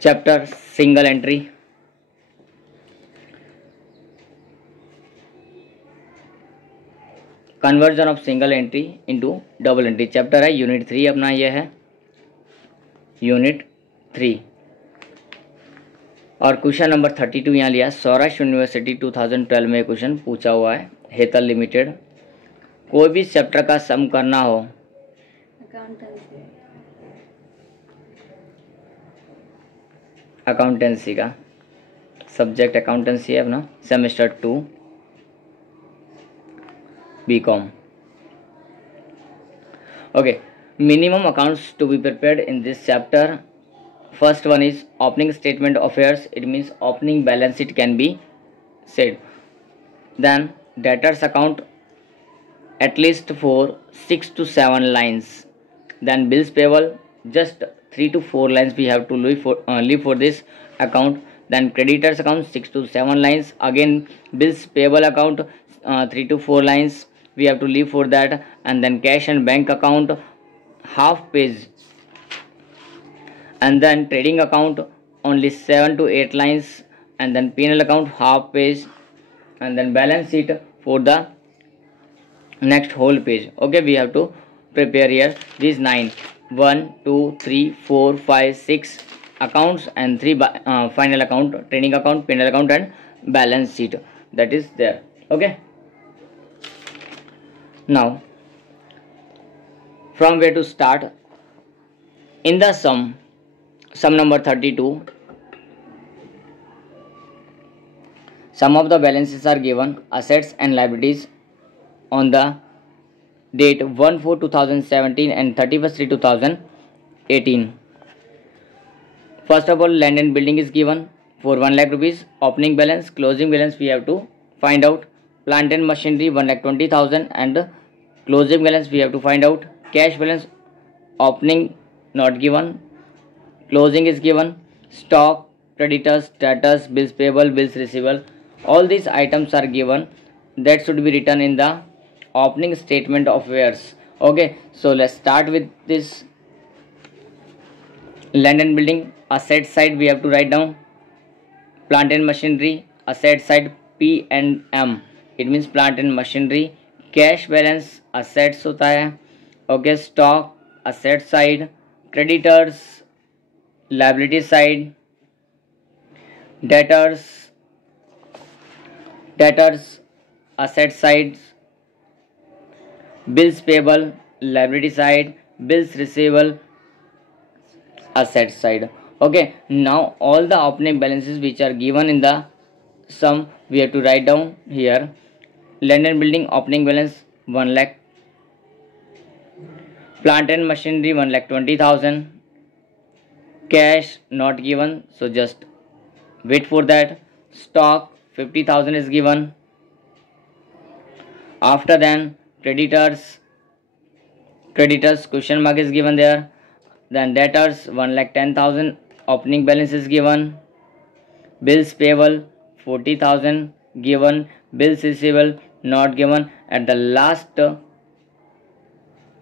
Chapter single entry. Conversion of single entry into double entry chapter है unit 3 अपना ये है यूनिट 3 और क्वेश्चन नंबर 32 यहाँ लिया। सौराष्ट्र यूनिवर्सिटी 2012 में क्वेश्चन पूछा हुआ है। हेतल लिमिटेड कोई भी चैप्टर का सम करना हो अकाउंटेंसी का सब्जेक्ट अकाउंटेंसी है अपना semester 2 BCom. Okay, minimum accounts to be prepared in this chapter. First one is opening statement of affairs. It means opening balance sheet can be said. Then debtors account at least for 6 to 7 lines. Then bills payable just 3 to 4 lines we have to leave for this account. Then creditors account 6 to 7 lines. Again bills payable account 3 to 4 lines we have to leave for that. And then cash and bank account half page. And then trading account only 7 to 8 lines. And then P&L account half page. And then balance sheet for the next whole page. Okay, we have to prepare here these 9 1 2 3 4 5 6 accounts and 3 final account, trading account, P&L account and balance sheet that is there. Okay, now from where to start? In the sum number 32, some of the balances are given. Assets and liabilities on the date 1/4/2017 and 31/3/2018. First of all, land and building is given for 1 lakh rupees. Opening balance, closing balance we have to find out. Plant and machinery 1,20,000 and closing balance we have to find out. Cash balance, opening not given, closing is given. Stock, creditors, debtors, bills payable, bills receivable, all these items are given. That should be written in the opening statement of affairs. Okay, so let's start with this land and building. Asset side we have to write down plant and machinery. Asset side P and M, it means plant and machinery. Cash balance assets होता है. Okay, stock asset side, creditors liability side, debtors asset side, bills payable liability side, bills receivable asset side. Okay, now all the opening balances which are given in the sum we have to write down here. Land and building opening balance 1 lakh, plant and machinery 1,20,000, cash not given so just wait for that. Stock 50,000 is given. After then creditors question mark is given there. Then debtors 1,10,000 opening balance is given. Bills payable 40,000 given. Bills receivable not given. At the last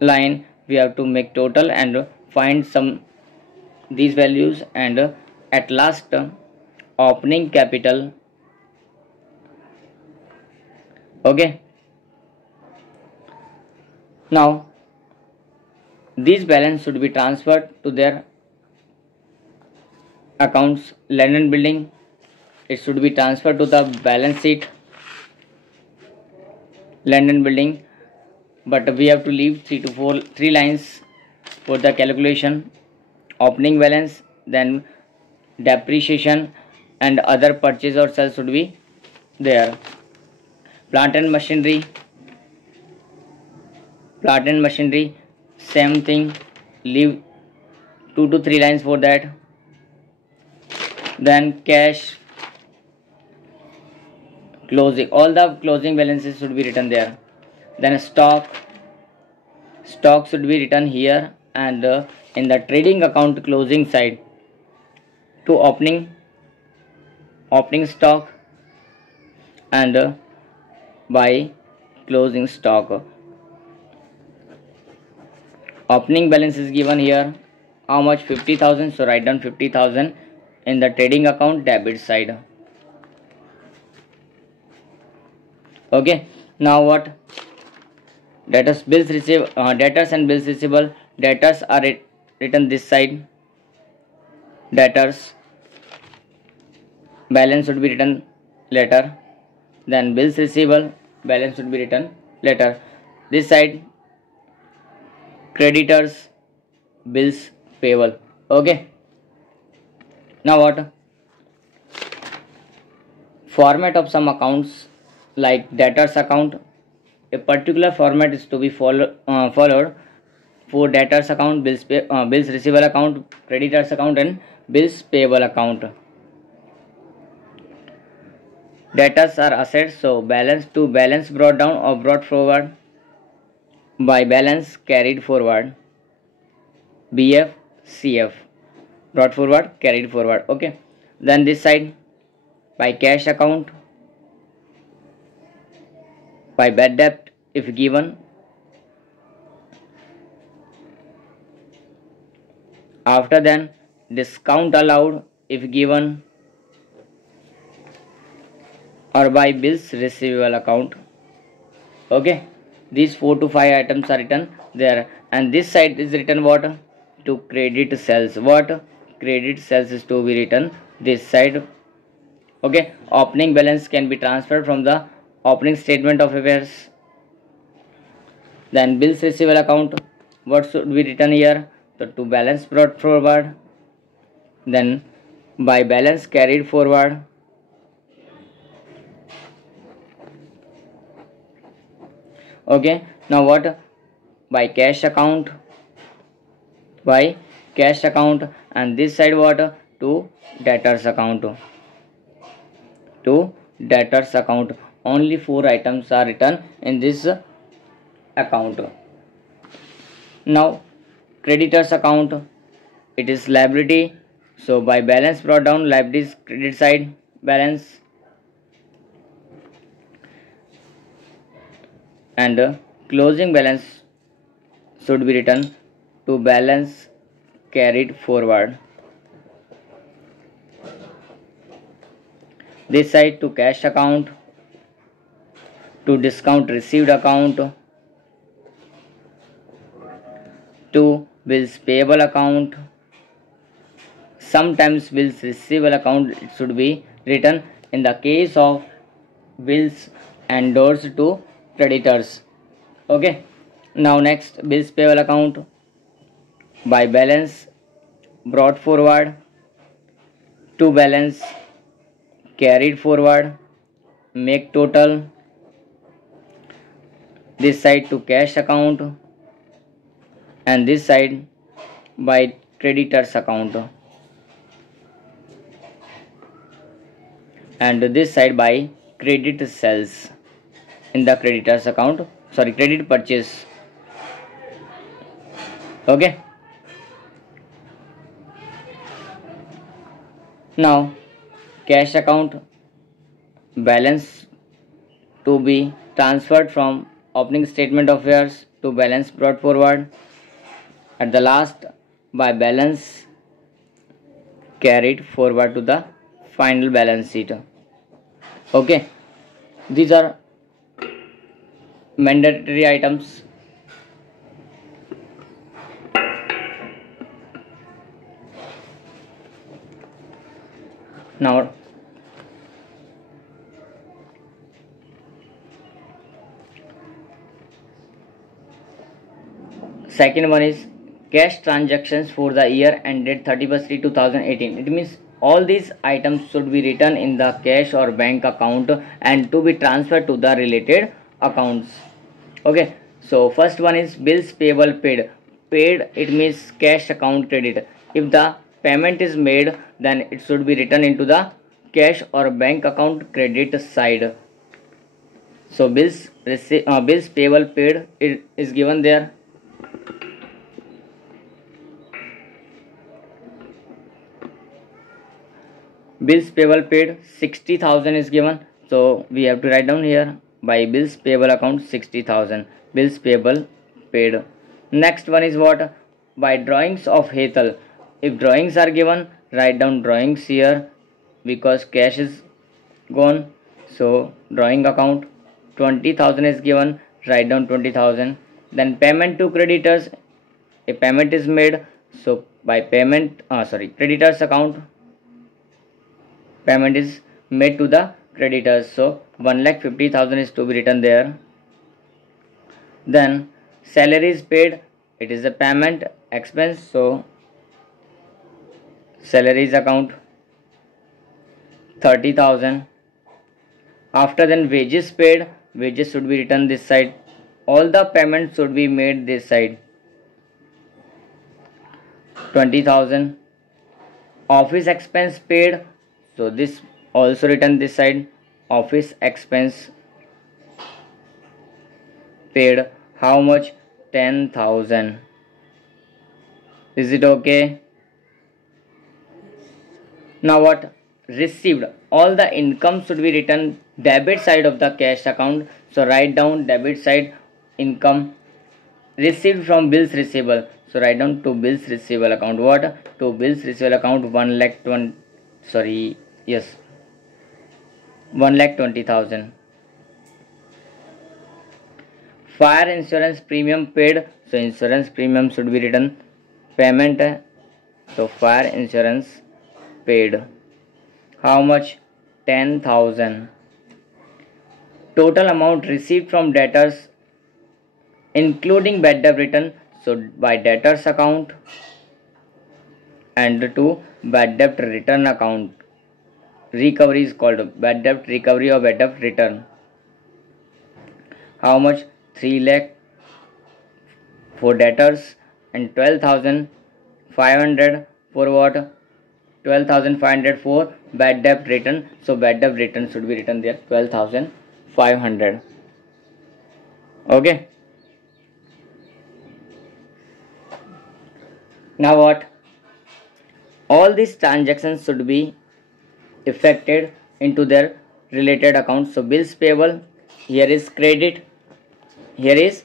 line we have to make total and find some these values, and at last opening capital. Okay, now these balance should be transferred to their accounts. Land and building, it should be transferred to the balance sheet. Land and building, but we have to leave 3 lines for the calculation. Opening balance, then depreciation and other purchase or sales should be there. Plant and machinery, same thing, leave 2 to 3 lines for that. Then cash, closing, all the closing balances should be written there. Then stock should be written here, and in the trading account closing side to opening stock and by closing stock. Opening balance is given here. How much? 50,000. So write down 50,000. in the trading account debit side. Okay, now what? Debtors bills receive debtors and bills receivable. Debtors are written this side. Debtors balance should be written later. Then bills receivable balance should be written later. This side creditors bills payable. Okay. Now what? Format of some accounts like debtors account. A particular format is to be followed for debtors account, bills receivable account, creditors account, and bills payable account. Debtors are assets, so balance brought down or brought forward by balance carried forward. BF, CF, brought forward, carried forward. Okay. Then this side by cash account, by bad debt if given. After then discount allowed if given, or by bills receivable account. Okay, these 4 to 5 items are written there, and this side is written what? To credit sales. What? Credit sales is to be written this side. Okay, opening balance can be transferred from the opening statement of affairs. Then bills receivable account, what should be written here? So to balance brought forward, then by balance carried forward. Okay, now what? By cash account, and this side what? To debtors account, only 4 items are written in this account. Now creditors account, it is liability, so by balance brought down, liabilities credit side balance, and closing balance should be written to balance carried forward. This side to cash account, to discount received account, to bills payable account. Sometimes bills receivable account it should be written in the case of bills endorsed to creditors. Okay, now next bills payable account, by balance brought forward to balance carried forward, make total. This side to cash account, and this side by creditors account, and this side by credit sales in the creditors account, credit purchase. Okay, now cash account balance to be transferred from opening statement of affairs to balance brought forward, at the last by balance carried forward to the final balance sheet. Okay, these are mandatory items. Now second one is cash transactions for the year ended 31st 2018. It means all these items should be written in the cash or bank account and to be transferred to the related accounts. Okay, so first one is bills payable paid. Paid, it means cash account credit. If the payment is made, then it should be written into the cash or bank account credit side. So bills payable paid, it is given there. Bills payable paid 60,000 is given, so we have to write down here by bills payable account 60,000, bills payable paid. Next one is what? By drawings of Hetal. If drawings are given, write down drawings here because cash is gone. So drawing account 20,000 is given, write down 20,000. Then payment to creditors, a payment is made, so by payment creditors account, payment is made to the creditors, so 1,50,000 is to be written there. Then salary is paid, it is a payment expense, so salaries account 30,000. After then wages paid, wages should be written this side, all the payments should be made this side, 20,000. Office expense paid, so this also written this side, office expense paid, how much? 10,000. Is it okay? Now what? Received, all the income should be written debit side of the cash account, so write down debit side income. Received from bills receivable, so write down to bills receivable account. What? To bills receivable account 1,20,000. Fire insurance premium paid, so insurance premium should be written payment, so fire insurance paid, how much? 10,000. Total amount received from debtors including bad debt return, so by debtors account and to bad debt return account. Recovery is called bad debt recovery or bad debt return. How much? 3 lakh for debtors and 12,500 for what? 12,500 for bad debt return, so bad debt return should be written there 12,500. Okay. Now what? All these transactions should be effected into their related accounts. So bills payable, here is credit, here is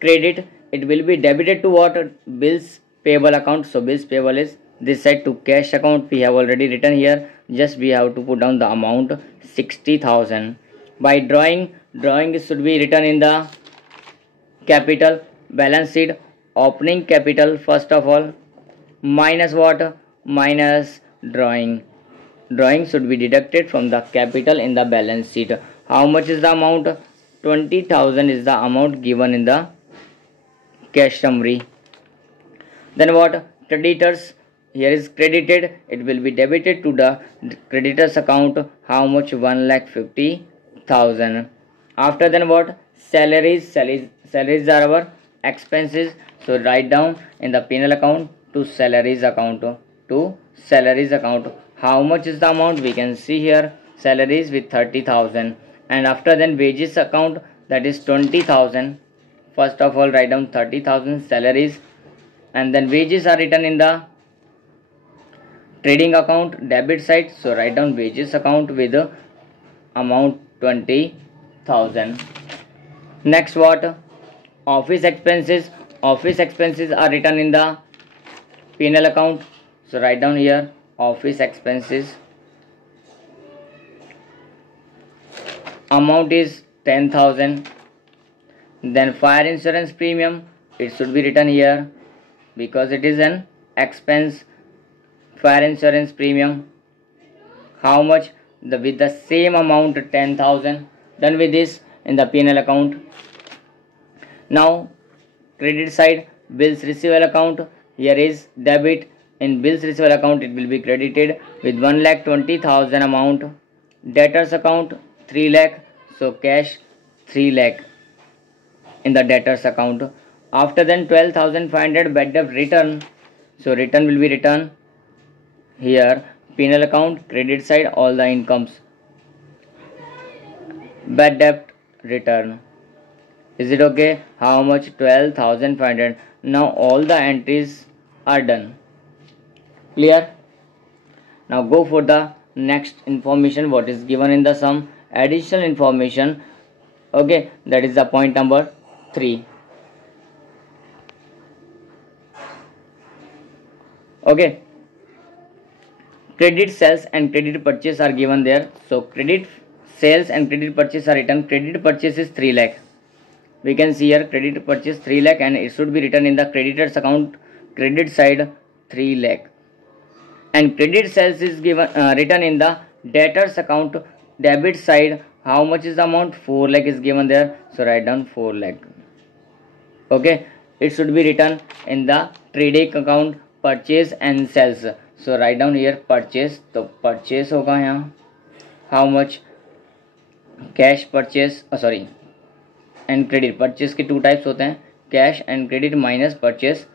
credit, it will be debited to what? Bills payable account, so bills payable is this side to cash account, we have already written here, just we have to put down the amount 60,000. By drawing should be written in the capital, balance sheet, opening capital first of all, minus what? Minus drawing should be deducted from the capital in the balance sheet. How much is the amount? 20,000 is the amount given in the cash summary. Then what? Creditors, here is credited, it will be debited to the creditors account, how much? 1,50,000. After then what? Salaries are our expenses, so write down in the P&L account to salaries account, how much is the amount? We can see here salaries with 30,000. And after then wages account, that is 20,000. First of all write down 30,000 salaries, and then wages are written in the trading account debit side, so write down wages account with amount 20,000. Next what? Office expenses are written in the P&L account, so write down here office expenses, amount is 10,000. Then fire insurance premium, it should be written here because it is an expense, fire insurance premium, how much? With the same amount 10,000. Done with this in the P&L account. Now credit side, bills receivable account, here is debit, in bills receivable account it will be credited with 1,20,000 amount, debtors account 3 lakh, so cash 3 lakh in the debtors account. After then 12,500 bad debt return, so return will be written here P&L account, credit side, all the incomes, bad debt return. Is it okay? How much? 12,500. Now all the entries are done. Clear? Now go for the next information what is given in the sum, additional information. Okay, that is the point number 3. Okay, Credit sales and credit purchase are given there. So credit sales and credit purchase are written. Credit purchase is 3 lakh. We can see here credit purchase 3 lakh and it should be written in the creditor's account credit side 3 lakh. And credit sales is given written in the debtor's account debit side. How much is the amount? 4 lakh is given there. So write down 4 lakh. Okay, it should be written in the trading account purchase and sales. So write down here purchase. तो purchase होगा यहाँ how much cash purchase sorry and credit. Purchase के 2 types होते हैं cash and credit minus purchase.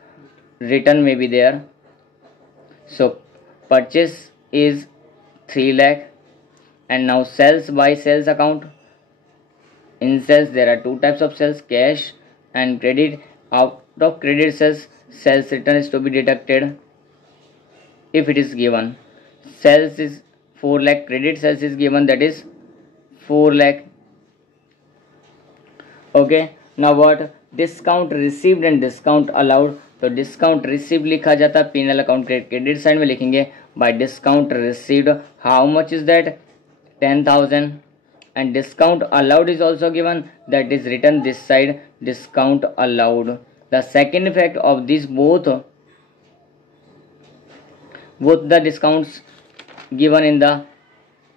Return may be there. So purchase is 3 lakh and now sales by sales account. In sales there are 2 types of sales, cash and credit. Out of credit sales return is to be deducted if it is given. Sales is 4 lakh, credit sales is given, that is 4 lakh. Okay, now what? Discount received and discount allowed. तो discount receive लिखा जाता है penal account credit side में लिखेंगे bye discount received how much is that 10,000 and discount allowed is also given, that is written this side discount allowed. The second effect of these both the discounts given in the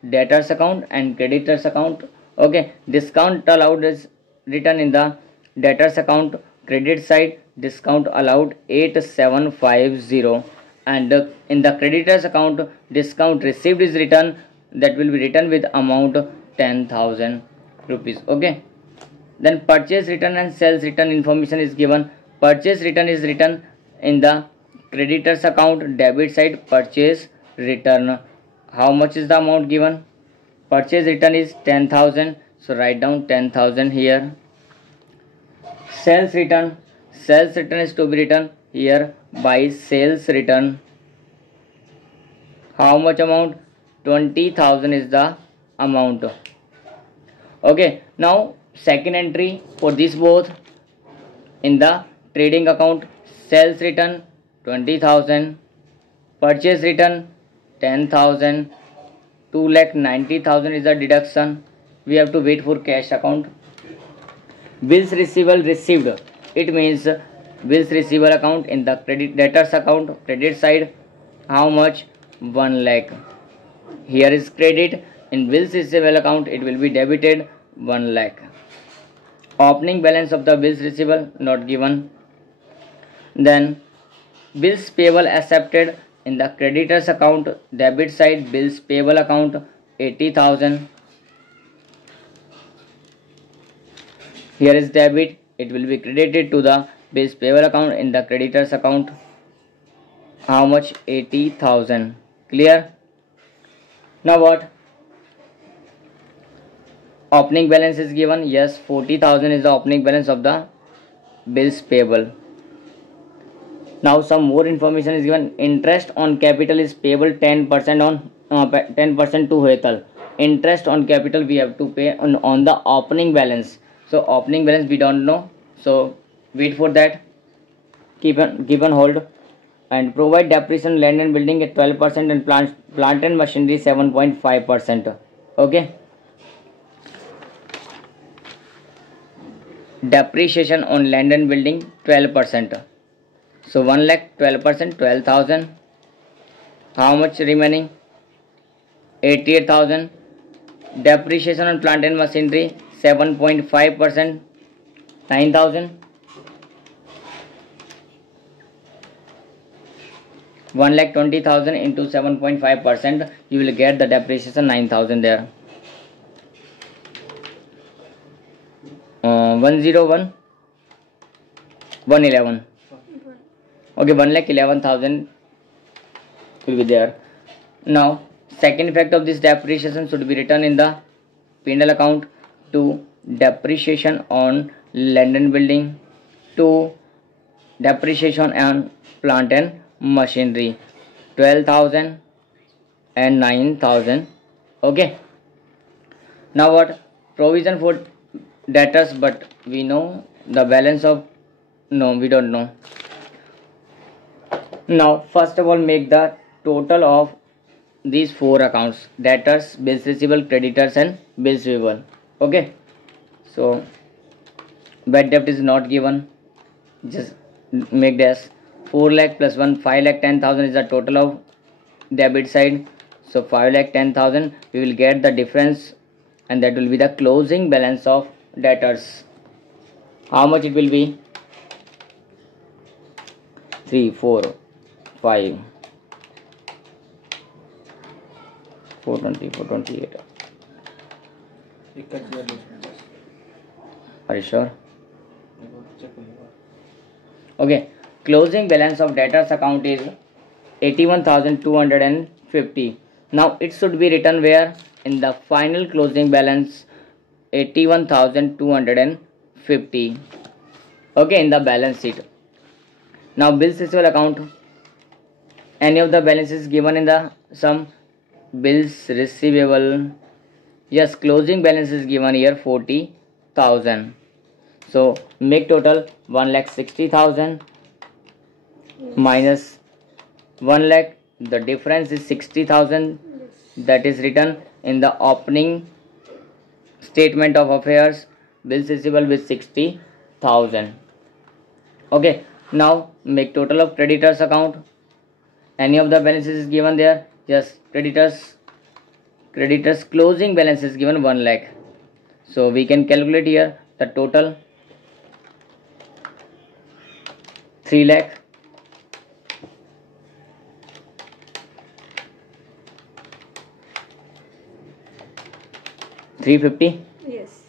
debtors account and creditors account. Okay, discount allowed is written in the debtors account credit side discount allowed 8750 and in the creditors account discount received is written, that will be written with amount 10,000 rupees. Okay, then purchase return and sales return information is given. Purchase return is written in the creditors account debit side purchase return. How much is the amount given? Purchase return is 10,000, so write down 10,000 here. Sales return is to be written here by sales return. How much amount? 20,000 is the amount. Okay, now second entry for this both in the trading account sales return 20,000, purchase return 10,000, 2,90,000 is the deduction. We have to wait for cash account. Bills receivable received, it means bills receivable account in the credit debtors account credit side. How much? 1 lakh. Here is credit. In bills receivable account it will be debited 1 lakh. Opening balance of the bills receivable not given. Then bills payable accepted in the creditors account debit side bills payable account 80,000. Here is debit, it will be credited to the bills payable account in the creditors account. How much? 80,000. Clear? Now what? Opening balance is given. Yes, 40,000 is the opening balance of the bills payable. Now some more information is given. Interest on capital is payable 10% on 10% to Hetal. Interest on capital we have to pay on the opening balance. So opening balance we don't know. So wait for that. Keep on hold. And provide depreciation land and building at 12% and plant and machinery 7.5%. Okay. Depreciation on land and building 12%. So 1 lakh 12%, 12,000. How much remaining? 88,000. Depreciation on plant and machinery 7.5%, 9,000. 1,20,000 into 7.5%, you will get the depreciation 9,000 there. 101, 111. Okay, 1,11,000 will be there. Now, second effect of this depreciation should be written in the P&L account. 2. Depreciation on land and building. 2. Depreciation on plant and machinery 12,000 and 9,000. Okay, now what? Provision for debtors, but we know the balance of, no, we don't know. Now first of all make the total of these four accounts: debtors, bills receivable, creditors, and bills payable. Okay, so bad debt is not given, just make dash. 4 lakh plus 1, 5 lakh 10,000 is the total of debit side. So 5 lakh 10,000, we will get the difference, and that will be the closing balance of debtors. How much it will be? 3, 4, 5, 420, 428. Are you sure? Okay, closing balance of debtors account is 81,250. Now it should be written where? In the final closing balance, 81,250. Okay, in the balance sheet. Now bills receivable account, any of the balances given in the sum? Bills receivable, yes, closing balance is given here 40,000. So make total 1,60,000 minus 1 lakh, the difference is 60,000, that is written in the opening statement of affairs, bills receivable with 60,000. Okay, now make total of creditors account. Any of the balances is given there? Yes, creditors closing balance is given 1 lakh. So we can calculate here the total 3 lakh. Yes.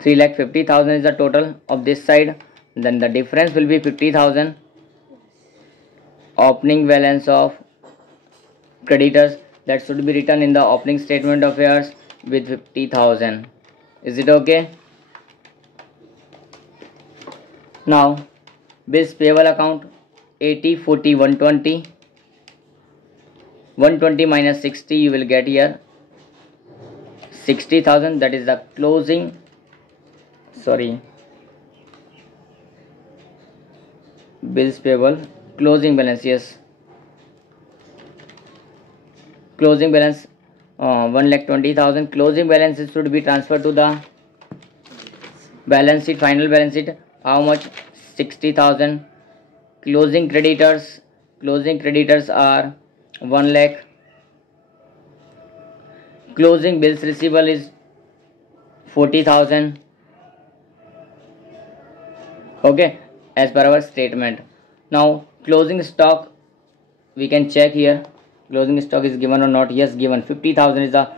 3,50,000 is the total of this side. Then the difference will be 50,000. Opening balance of creditors, that should be written in the opening statement of affairs with 50,000. Is it okay? Now bills payable account, 80, 40, 120. 120 minus 60, you will get here 60,000, that is the closing, bills payable closing balance. Yes, closing balance 1,20,000. Closing balance should be transferred to the balance sheet, final balance sheet. How much? 60,000. Closing creditors are 1 lakh. Closing bills receivable is 40,000. Okay, as per our statement. Now closing stock, we can check here. Closing stock is given or not? Yes, given. 50,000 is the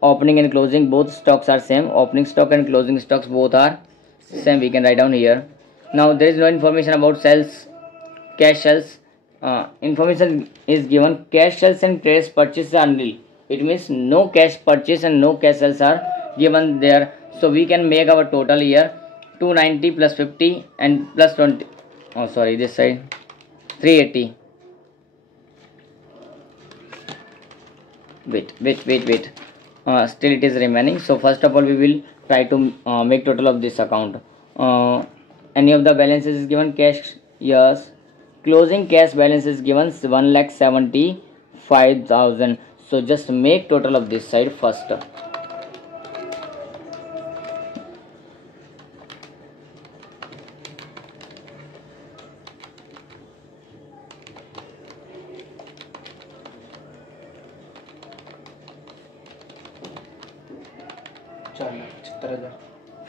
opening and closing, both stocks are same. Opening stock and closing stocks both are same, we can write down here. Now there is no information about sales, cash sales. Information is given, cash sales and cash purchase are nil. It means no cash purchase and no cash sales are given there. So we can make our total here 290 plus 50 and plus 20. Oh sorry, this side 380. Wait. Still it is remaining. So first of all we will try to make total of this account. Any of the balances is given? Cash, yes. Closing cash balance is given 1,75,000. So just make total of this side first.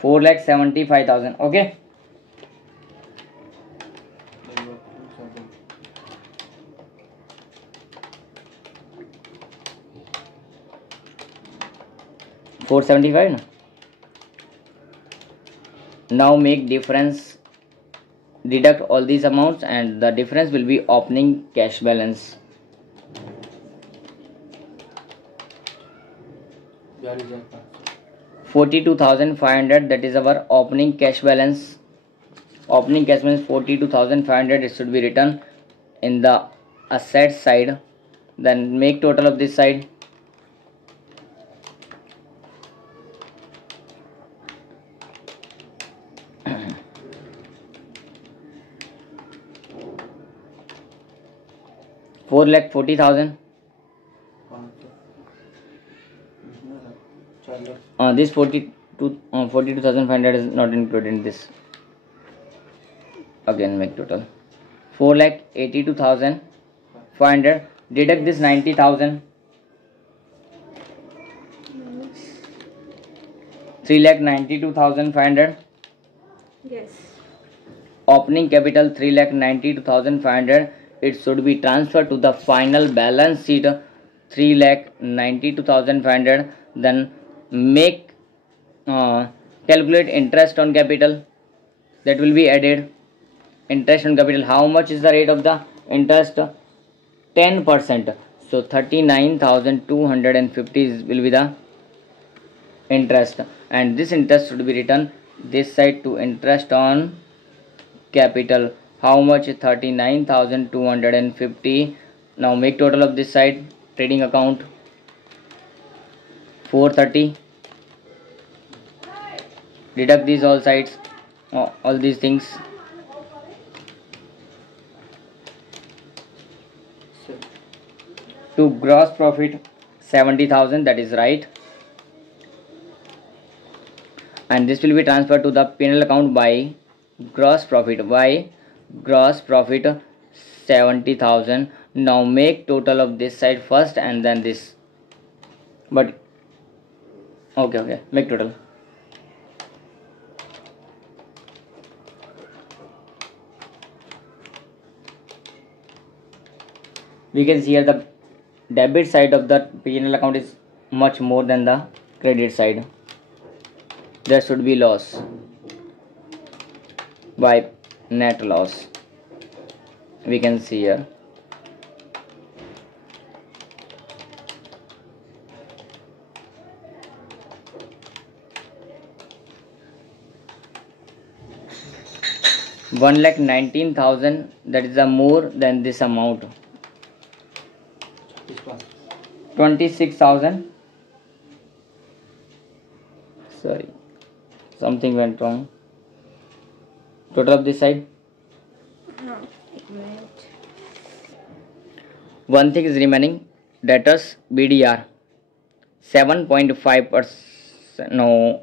$4,75,000. 4,75,000. Okay. $475. Now make difference, deduct all these amounts, and the difference will be opening cash balance. What is that? 42,500, that is our opening cash balance. Opening cash balance 42,500, it should be written in the asset side. Then make total of this side. $4,40,000. This 42,500 is not included in this. Again make total 4,82,500. Deduct this 90,000. 3,92,500. Yes. Opening capital 3,92,500. It should be transferred to the final balance sheet 3,92,500. Then make calculate interest on capital, that will be added. Interest on capital, how much is the rate of the interest? 10%. So 39,250 will be the interest, and this interest should be written this side to interest on capital. How much? 39,250. Now make total of this side. Trading account 430. Deduct these all sides, all these things. To gross profit 70,000, that is right, and this will be transferred to the P&L account by gross profit 70,000. Now make total of this side first and then this, but okay, make total. We can see here the debit side of the P&L account is much more than the credit side. There should be loss by net loss. We can see here. $1,19,000, that is a more than this amount. 26,000. Sorry, something went wrong. Total of this side. One thing is remaining. Debtors BDR 7.5%. No,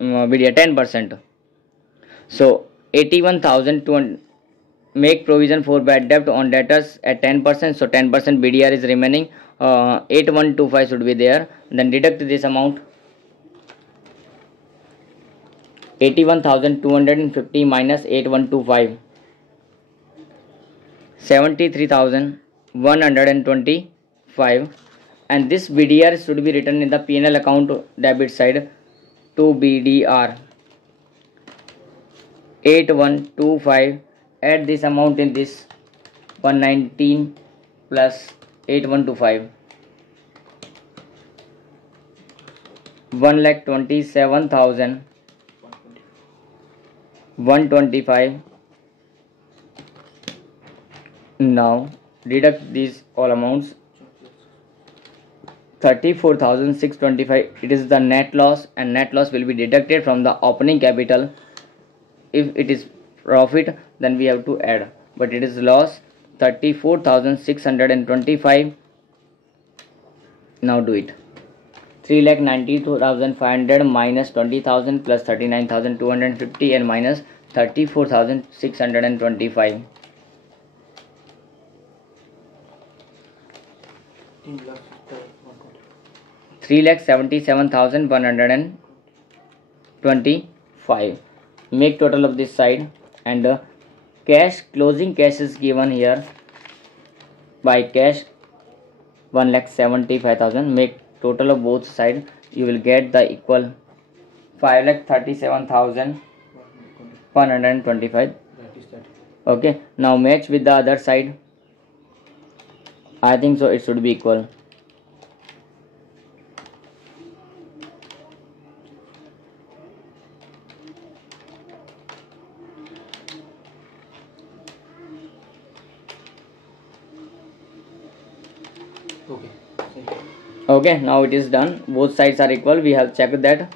BDR 10%. So 81,200. Make provision for bad debt on debtors at 10%. So 10% BDR is remaining. 8125 should be there. Then deduct this amount. 81,250 minus 8125. 73,125. And this BDR should be written in the P&L account debit side to BDR 8125. Add this amount in this 119 plus 8125. 1,27,125. Now deduct these all amounts. 34,625. It is the net loss, and net loss will be deducted from the opening capital. If it is profit, then we have to add, but it is loss. 34,625. Now do it. 3,92,500 minus 20,000 plus 39,250 and minus 34,625. 3,77,125. Make total of this side, and cash, closing cash is given here by cash 1,75,000. Make total of both sides. You will get the equal 5,37,125. Okay, now match with the other side. I think so it should be equal. Okay, now it is done. Both sides are equal. We have checked that.